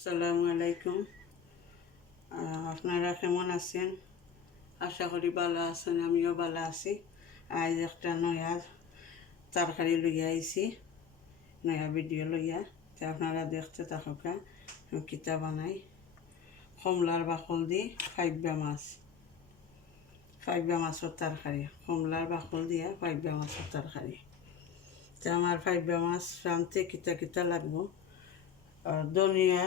আসসালামু আলাইকুম। আপনারা কেমন আছেন? আশা করি ভালো আছেন, আমিও ভালো আছি। আজ একটা নয়া তরকারি লইয়া আইছি, নয়া ভিডিও লইয়া। তা আপনারা দেখতে থাকা কিতা বানাই? কমলার বাকল দি ফাইবা মাছ। ফাইবা মাছের তরকারি, কমলার বাকল দিয়া ফাইবা মাছের তরকারি। তা আমার ফাইবা মাছ রাঁধতে কিতা কিতা লাগবো? আর ধনিয়া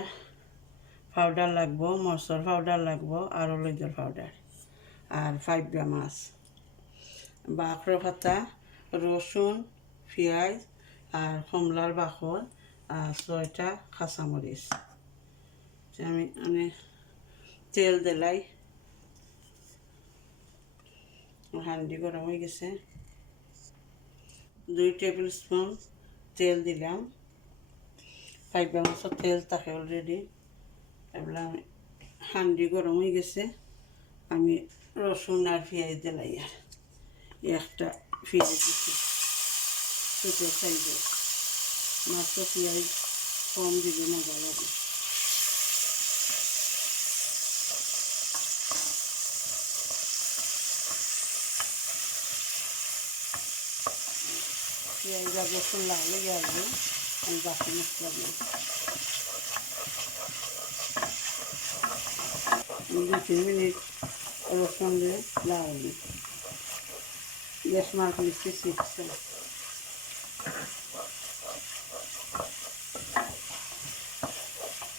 পাউডার লাগবো মরচর পাউডার লাগবো আর হলুদের পাউডার আর ফাইবা মাছ। বাঁকড়ো পাতা রসুন পেঁয়াজ আর কমলার বাকল আর ছয়টা কাঁচামরিচ আমি মানে তেল দিলাই হান্ডি গরম হয়ে গেছে। দুই টেবিল স্পুন তেল দিলাম। ফাইবা মাছের তেল থাকে অলরেডি এগুলো আমি হান্ডি গরম হয়ে গেছে। আমি রসুন আর পেঁয়াজ দিলাই আর একটা পেঁয়াজ দিচ্ছি ছোটো সাইজে মাত্র পেঁয়াজ কম দিলে মজা লাগে পেঁয়াজ আর রসুন লাগলে আসবে আমি বাকি মশলা দিই দু তিন মিনিট রসুন দিয়ে লাগবে গ্যাস মার্ক লিখতে শিখছে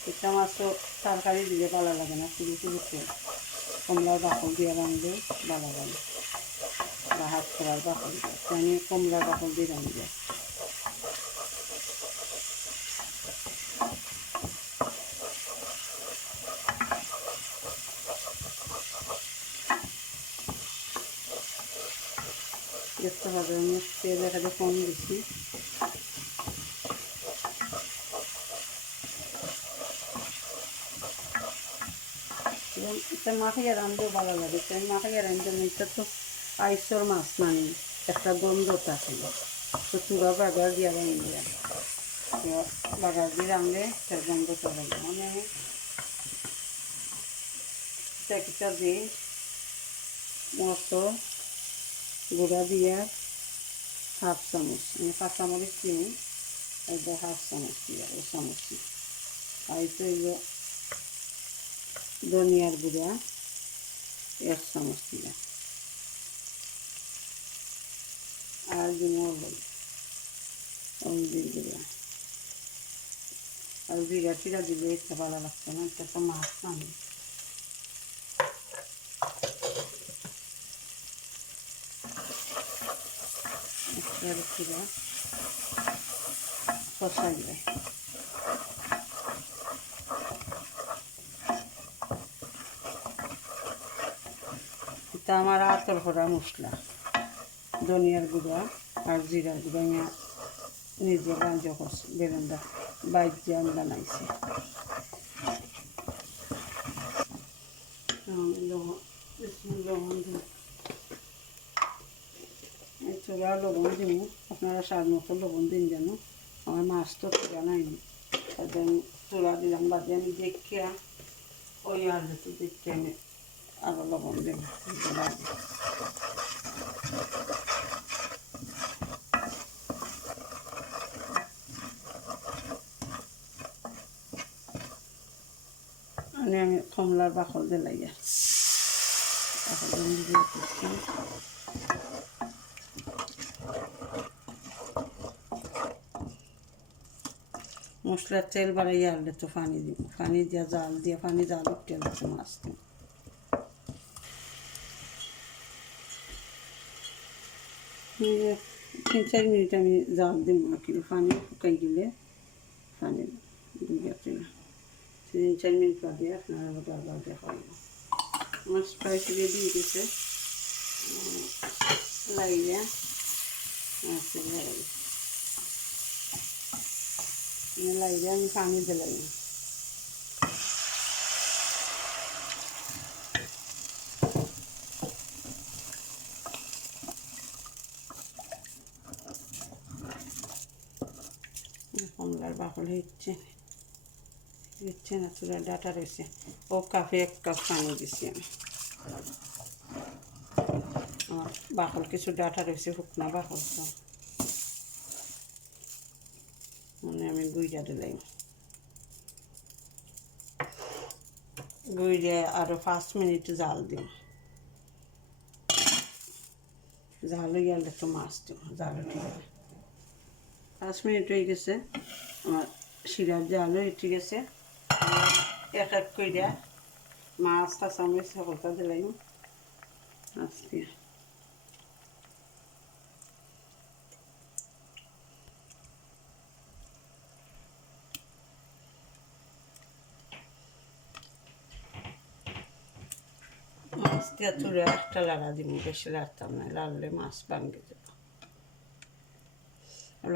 পিঠা মাছও তরকারি দিলে ভালো লাগে না পুরো তেল কমলার বাকল দিয়ে রাঁধলে ভালো লাগে। বা হাত করার বাকল দিয়ে আমি কমলার বাকল দিয়ে রাঁধলে। দেখতে পাবে আমি তেল এখানে কম এবং এটা রাঁধতেও ভালো লাগে তাই মাখিয়ে রাঁধতে এটা তো আইসর মাছ মানে একটা গন্ধ থাকে। তো চূড়া বাগার দিয়ে রাঁধলে বাগার দিয়ে তার গন্ধটা মানে প্যাকেটটা দিয়ে মশলা গুঁড়া দিয়া হাফ চামচ আমি কাঁচামরিচ দিই একবার হাফ চামচ দিয়া ও চামচ। আর তো ধনিয়ার গুঁড়া, এক চামচ দিয়া। আর দিব হলুদ হলুদের গুঁড়া আর জিরা টিরা দিলে ভালো লাগছে না, এটা তো মাছ না। উপরে কষাইবে এটা আমার আতর ভরা মশলা। ধনিয়ার গুঁড়া আর জিরার গুঁড়া। নিজে গাঞ্জ করছে, বেরেন্দা। বাইর আমি বানাইছি লবণ লবণ দিই চোরা লবণ দিন আপনারা স্বাদ মতো লবণ দিন যেন। আমার মাছ তো চোরা নাইনি। তারপরে আমি চোরা দিলাম, বাদে আমি দেখিয়া ওই আলু তো দেখতে আমি আরও লবণ দেব। আমি আমি কমলার বাকল দিলাই বাকল দিয়ে দিচ্ছি মশলার তেল বাড়াইয়া আনলে তো পানি দিব পানি দিয়া জাল দিয়া পানি জাল উঠতে লাগছে মাছ দিব তিন চার মিনিট আমি জাল দিব আর কি পানি শুকাই গেলে পানি দিয়ে তিন চার মিনিট বাদে আপনারা বারবার দেখা আমার স্পাইসি রেডি হয়ে গেছে লাগিয়ে আচ্ছা লাগিয়ে আমি পানি দিলাম কমলার বাকল হচ্ছে দিচ্ছে না চুলা ডাটা রয়েছে ও কাপে এক কাপ পানি দিচ্ছি আমি আমার বাকল কিছু ডাটা রয়েছে, শুকনা বাকল তো মানে আমি গুইটা দিলাম গুইরে আরও পাঁচ মিনিট জাল দিম জাল হয়ে গেলে তো মাছ দিব, জাল ঠিক আছে পাঁচ মিনিট হয়ে গেছে, আমার শিরার জাল হয়ে ঠিক আছে। এক এক করে মাছ কাঁচামরিচ সকলটা দিলাম। মাছ মাছ দিয়ে তুলে একটা লাড়া দিব বেশি লাড়তাম না লাড়লে মাছ ভাঙ্গে যেত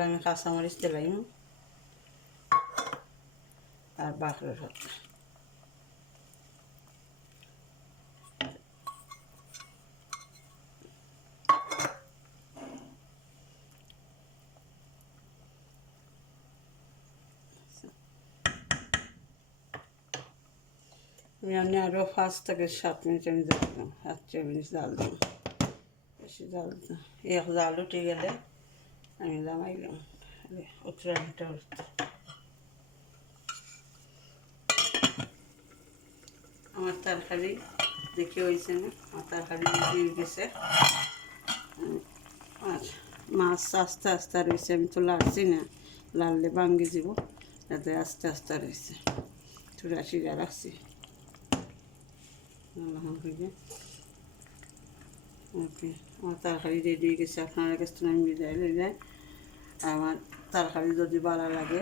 আমি কাঁচামরিচ দিলাম আর বাকরের সাথে আমি আরও পাঁচ থেকে সাত মিনিট আমি জাল দিলাম, সাত ছ মিনিট জাল দিলাম। বেশি জাল দিলাম এক জাল উঠে গেলে আমি জামাইলাম উত্তরাটা উঠতে আমার তরকারি দেখে হয়েছে না? আমার তরকারি দিয়ে গেছে। আর মাছ আস্তে আস্তে রয়েছে আমি তো লাড়ছি না। লাড়লে ভাঙ্গি যাব, যাতে আস্তে আস্তে রয়েছে চুরা শিরা ওকে আমার তরকারি রেডি হয়ে গেছে, আপনারা কাছ থেকে আমি বিদায় লই যাই আমার তরকারি যদি ভালো লাগে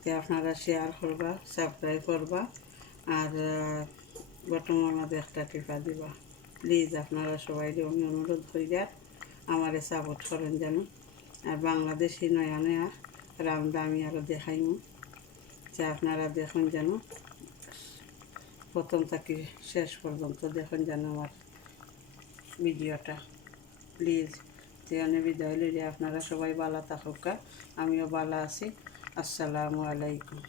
তো আপনারা শেয়ার করবা সাবস্ক্রাইব করবা আর বর্তমান মধ্যে একটা টিপা দিবা। প্লিজ, আপনারা সবাই আমি অনুরোধ করি যার আমার সাপোর্ট করেন যেন। আর বাংলাদেশি নয়া নয়া রামদা আমি আরও দেখাইমু। যে আপনারা দেখুন যেন প্রথম থেকে শেষ পর্যন্ত দেখুন যেন আমার ভিডিওটা। প্লিজ, যেখানে বিদায় লইলে আপনারা সবাই ভালো থাকুক। আমিও বালা আছি। আসসালামু আলাইকুম।